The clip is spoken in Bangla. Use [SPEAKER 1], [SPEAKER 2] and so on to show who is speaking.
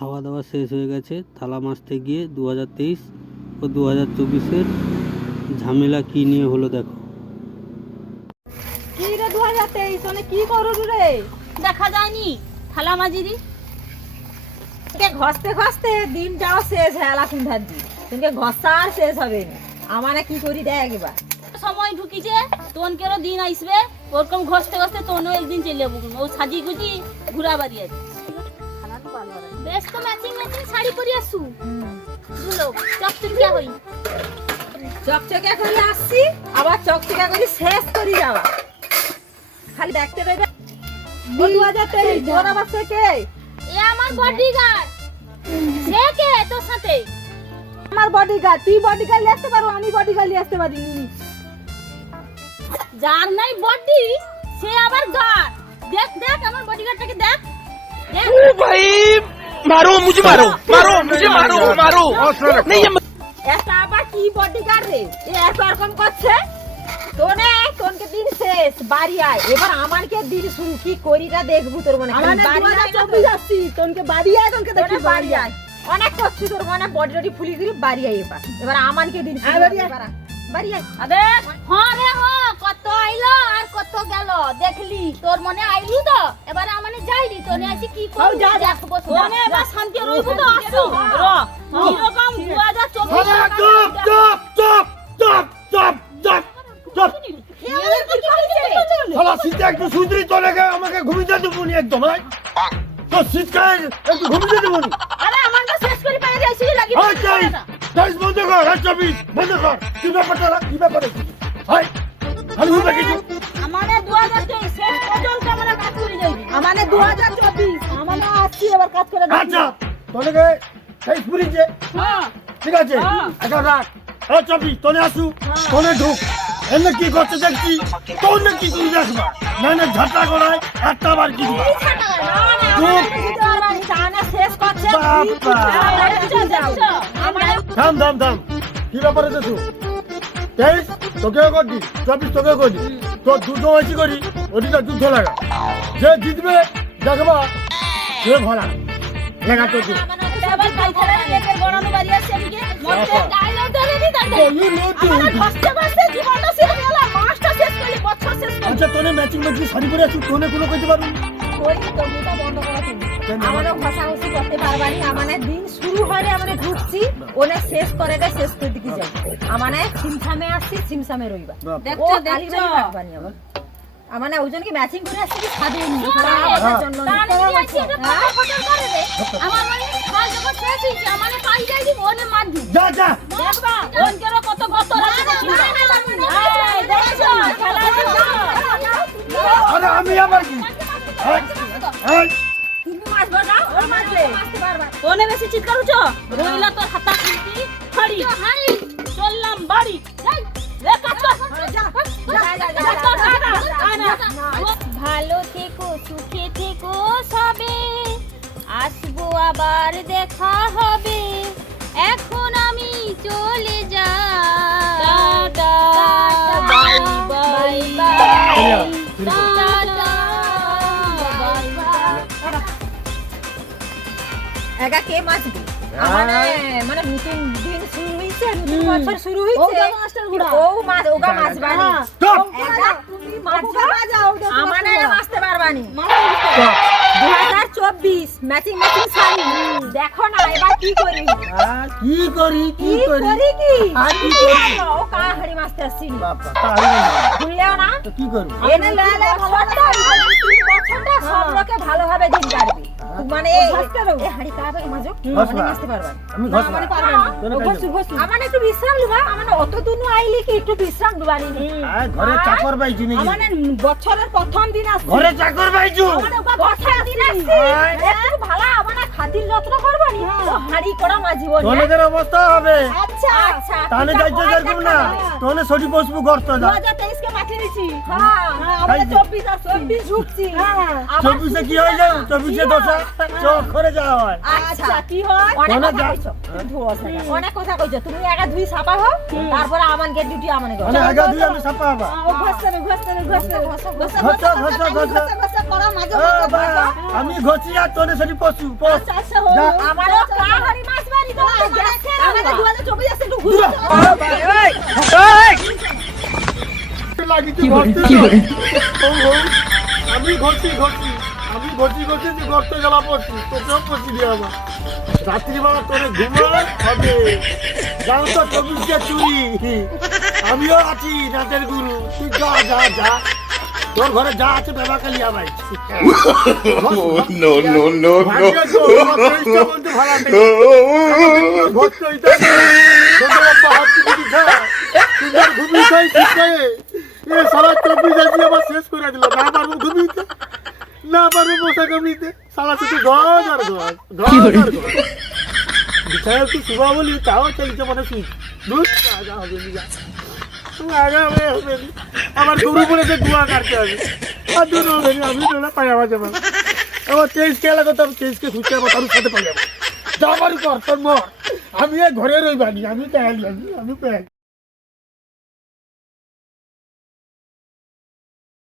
[SPEAKER 1] খাওয়া দাওয়া শেষ হয়ে গেছে। থালা মাজতে গিয়ে দু হাজার তেইশ ও দু হাজার চব্বিশের ঝামেলা কী নিয়ে হলো দেখো।
[SPEAKER 2] দু হাজার তেইশ? মানে কি রে?
[SPEAKER 3] দেখা যায়নি। থালা
[SPEAKER 2] ঘষতে দিনটাও শেষ আর শেষ হবে কি করি
[SPEAKER 3] সময় দিন আসবে? ওরকম ঘষতে ঘষতে একদিন ও ঘুরা বাড়ি আছে। বেশ তো ম্যাচিং ম্যাচিং শাড়ি পরি আসু। ধুলো চকচকিয়া হই।
[SPEAKER 2] চকচকে করে আসছি আবার চকচকে করে শেষ করি যাওয়া। খালি দেখতে রইবে ও দু হাজার তেইশ তোর আবার সে কে?
[SPEAKER 3] এ আমার বডিগার্ড সে কে তোর সাথে?
[SPEAKER 2] আমার বডিগার্ড তুই বডিগার্ড নিয়ে আসতে পারো আমি বডিগার্ড নিয়ে আসতে পারি।
[SPEAKER 3] যার নাই বডি সে আবার গার্ড দেখ দেখ আমার বডিগার্ডটাকে দেখ। দেখ।
[SPEAKER 4] भाई मारो मुझे मारो मारो मुझे मारो मारो नहीं ये
[SPEAKER 2] একটা আবার কি বডিগার্ড রে এ এত রকম করছে তোনে তোনকে দিন শেষ বাড়ি আয় এবার আমারকে দিন শুরু কি করিটা দেখবো তোর মনে বাড়ি আসছি তোনকে বাড়ি আয় তোনকে দেখি বাড়ি আয় অনেক করছি তোর মনে বডি টডি ফুলি করে বাড়ি আয় এবার এবার আমারকে দিন শুরু এবার আয়। বাড়ি আয়
[SPEAKER 3] আরে হ্যাঁ রে হ্যাঁ কত আইলো আর কত গেল? দেখলি তোর মনে আইলু তো? এবার আমার যাইলি তো নে আছি কি হ্যাঁ, করব? যা যা। মনে এবার শান্তি রইব তো আসু র হ্যাঁ। এরকম 2024
[SPEAKER 4] চুপ চুপ চুপ চুপ চুপ চুপ চুপ। শালা শীতে একটু সুদরি তো লেগে আমাকে ঘুমিয়ে দেবো নি একদম ভাই তো শীতকালে একটু ঘুমিয়ে দেবো নি।
[SPEAKER 3] আরে আমার তো শেষ করে পেয়ে যাইছি লাগি
[SPEAKER 4] আচ্ছা বন্ধ কর আচ্ছা বন্ধ কর। কি ব্যাপারটা কি ব্যাপারটা হাই
[SPEAKER 2] আমানে দু হাজার চব্বিশ আসছি এবার কাজ করে
[SPEAKER 4] আচ্ছা। সেই পুরিছে
[SPEAKER 3] হ্যাঁ।
[SPEAKER 4] ঠিক আছে। এখন রাখ। হাই চাবি তোনে আসু। তোনে ঢুক। এমনি কি করতে দেখছি? তোনে কি করে দেখবা? না না ঝাঁটা করায় একটা বার কি দিবা
[SPEAKER 2] শেষ করছে।
[SPEAKER 4] বাবা।
[SPEAKER 3] আমারে
[SPEAKER 4] থাম থাম থাম। কি ব্যাপারে তো তেইশ তোকেও করছি। চব্বিশ তোকেও করছি। তো দুটো হয়েছি করি ওদিকে যুদ্ধ লাগা। যে জিতবে দেখবা সে ভরা। লেখা তো
[SPEAKER 3] আমার
[SPEAKER 4] আচ্ছা তোনে ম্যাচিং ম্যাচিং শাড়ি পরে আছি তোনে কোনো কইতে পারবি
[SPEAKER 2] আমারও ঘষাঘষি করতে পারবানি আমানে দিন শুরু হয় রে আমানে ওনে শেষ করে রে শেষ করে দিকে যাই। আমানে ছিমছামে আসছি ছিমছামে রইবা।
[SPEAKER 3] দেখছ, দেখছ।
[SPEAKER 2] আমার ওজন কি ম্যাচিং করে আসছি সাদে নি জন্য
[SPEAKER 3] তাহলে কি আছে এটা ফটো ফটো করে আমার মানে কাল যখন শেষ হইছে আমারে পাই যাই দি ওনে মার দি
[SPEAKER 4] যা যা
[SPEAKER 3] দেখবা ওনকের কত কত রাখি দেখিবা এই দেখছ খেলা
[SPEAKER 4] আরে আমি আবার কি এই, এই,
[SPEAKER 2] তুমি মারবা না ও মারলে
[SPEAKER 3] ওনে বেশি চিৎকার উঠো রইলা তোর হাতা খুলতি খড়ি চললাম বাড়ি যাই ভালো থেকো সুখে থেকো সবে। আসব আবার দেখা হবে। এখন আমি চলে যাই। বাই বাই
[SPEAKER 4] চলিয়া, চলিয়া।
[SPEAKER 3] টাটা বাই বাই
[SPEAKER 2] একা কে মাছবি মানে মানে নতুন দিন শুরু নতুন বছর শুরু হইছে
[SPEAKER 3] ওগা
[SPEAKER 2] ও মাছ ওগা মাছ বানি।
[SPEAKER 4] চুপ
[SPEAKER 2] একা তুমি মাছবা আমানে মাছতে পারবানি।
[SPEAKER 4] চুপ।
[SPEAKER 2] দু হাজার চব্বিশ ম্যাচিং ম্যাচিং শাড়ি। দেখো না এবার কি করি?
[SPEAKER 4] কি করি কি
[SPEAKER 2] কি
[SPEAKER 4] করি?
[SPEAKER 2] করি কি?
[SPEAKER 4] আর কি করি?
[SPEAKER 2] ও কা হাড়ি মাছতে আসছি
[SPEAKER 4] বাবা তাহলে
[SPEAKER 2] ভুললেও না?
[SPEAKER 4] তো কি করব?
[SPEAKER 2] এনে লালে বছরটা বছরটা সব লোকে ভালোভাবে দিন কাটবে মানে এই হাড়ি ভাগে মাজো। মানে মাছতে পারবা।
[SPEAKER 4] আমি
[SPEAKER 2] না,
[SPEAKER 4] ঘষবা
[SPEAKER 2] মানে পারবা না।
[SPEAKER 4] তোরা
[SPEAKER 2] ও
[SPEAKER 4] খাই
[SPEAKER 2] ঘষু, ঘষু। আমার একটু বিশ্রাম লুবা আমার অত দিন আইলি কি একটু বিশ্রাম দুবানি
[SPEAKER 4] আর ঘরে চাকর পাইছি নাকি?
[SPEAKER 2] আমার বছরের প্রথম দিন আসছে।
[SPEAKER 4] ঘরে চাকর পাইছু?
[SPEAKER 2] আমার ওকা বছর দিন আসছে। একটু ভালো আমার খাতির যত্ন করবানি তো হাড়ি করা মাঝিব না
[SPEAKER 4] তোদের অবস্থা হবে।
[SPEAKER 2] আচ্ছা। আচ্ছা
[SPEAKER 4] তাহলে যাইতে যেরকম না। তোনে সরি বসবো গর্ত যা
[SPEAKER 2] কে মাঠে নিছি। হ্যাঁ। আমরা 24 আর 24 ঢুকছি। হ্যাঁ।
[SPEAKER 4] চব্বিশে কি হয়ে যায় চব্বিশে দশা। চোখ করে যাওয়া হয়।
[SPEAKER 2] আচ্ছা কি হয়? অনেক
[SPEAKER 4] তোমরা
[SPEAKER 2] কথা কইছো। সেটা। অনেক কথা কইছো। তুমি একা ধুই সাপা হও তারপরে আমার গেট ডিউটি আমার
[SPEAKER 4] মানে আগা দুই আমি সাপা হবা।
[SPEAKER 2] ঘষতে ঘষতে ঘষতে ঘষতে
[SPEAKER 4] ঘষা। ঘষা ঘষা।
[SPEAKER 3] করো মাঝে মধ্যে
[SPEAKER 4] বা, আমি ঘষি আর তোনে সেটি পশু পশ।
[SPEAKER 3] আচ্ছা আচ্ছা হো
[SPEAKER 4] যা।
[SPEAKER 2] আমারও কাহারি মাছ বাড়ি তো গেছে আমাদের দু হাজার চব্বিশ আসছে একটু ঘুরে।
[SPEAKER 4] লাগিছে ঘষতে তো। ও, ও, আমি ঘষি ঘষি আমি ঘষি ঘষি যে গর্তে গেলা পড়ছি তোকেও পড়ছি দিয়ে আমার রাত্রিবেলা তোরে ঘুমার হবে। জানো তো চব্বিশটা চুরি। আমিও আছি রাতের গুরু। তুই যা যা যা। তোর ঘরে যা আছে বাবা কালিয়া ভাই। এ সারা চব্বিশ আজকে আবার শেষ করে দিল। না পারব ঘুমিতে। না পারব কামড়িতে। সারা শুধু আর বিছানা একটু শুভা বলি তাও চলছে মানে হবে আমার গরু পড়েছে দুয়া কাটতে হবে। আর দু হবে নি, আমি তোলা পাই আমার যাব আমার তেইশকে এলাকা তো, আমি তেইশকে খুঁজতে যাব তার সাথে পাই যাব। যা আমার কর, তোর মর। আমি ঘরে রইবানি, আমি পেয়ালি আমি পেয়ালি